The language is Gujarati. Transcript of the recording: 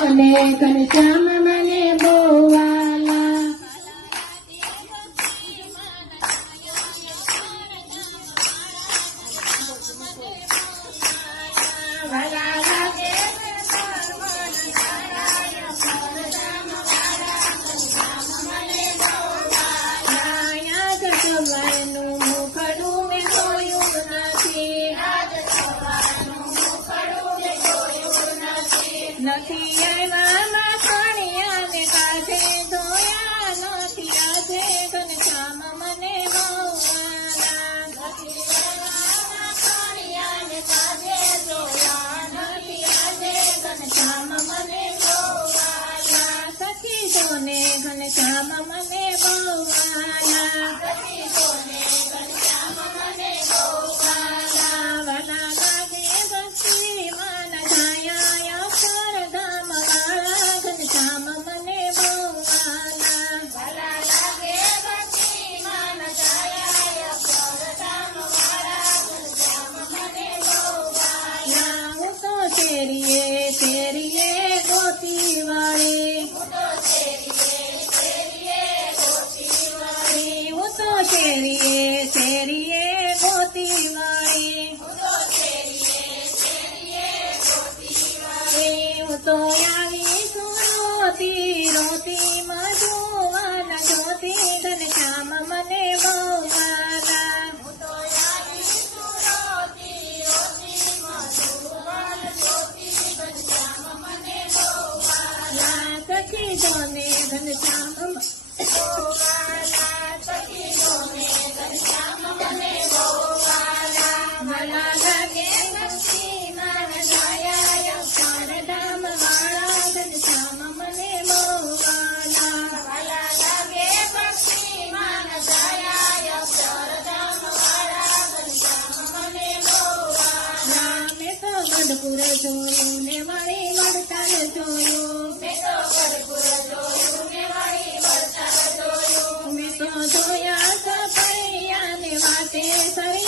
ને ઘનશ્યામ મને બહુ વાલા. વાલા લાગે યાદ સવારનું મુખડું મેં જોયું નથી. નથી આવ્યા માખણિયાને કાંઠે ધોયા. નથી આજે ઘનશ્યામ મને બહુ વાલા. નથી આજે ઘનશ્યામ મને બહુ વાલા. સખી જોને ઘનશ્યામ મને બહુ વાલા. વાલા લાગે ભક્તિ માન છાયા અક્ષરધામ વાળા. ઘનશ્યામ મને બહુ વાલા. હું તો શેરીએ શેરીએ ગોતી વાળી. હું તો શેરીએ શેરીએ ગોતી વાળી. હું તો આવી છું રોતી રોતી મધુવન જોતી. ઘનશ્યામ મને બહુ વાલા. સખી જોને ઘનશ્યામ વાલા લાગે ભક્તિ માન છાયા અક્ષરધામ વાળા. ઘનશ્યામ મને બહુ વાલા. મેં તો ગઢપુર જોયું ને વાળી વડતાલ જોયું. મેં તો જોયા સપૈયા ને વાતે સરે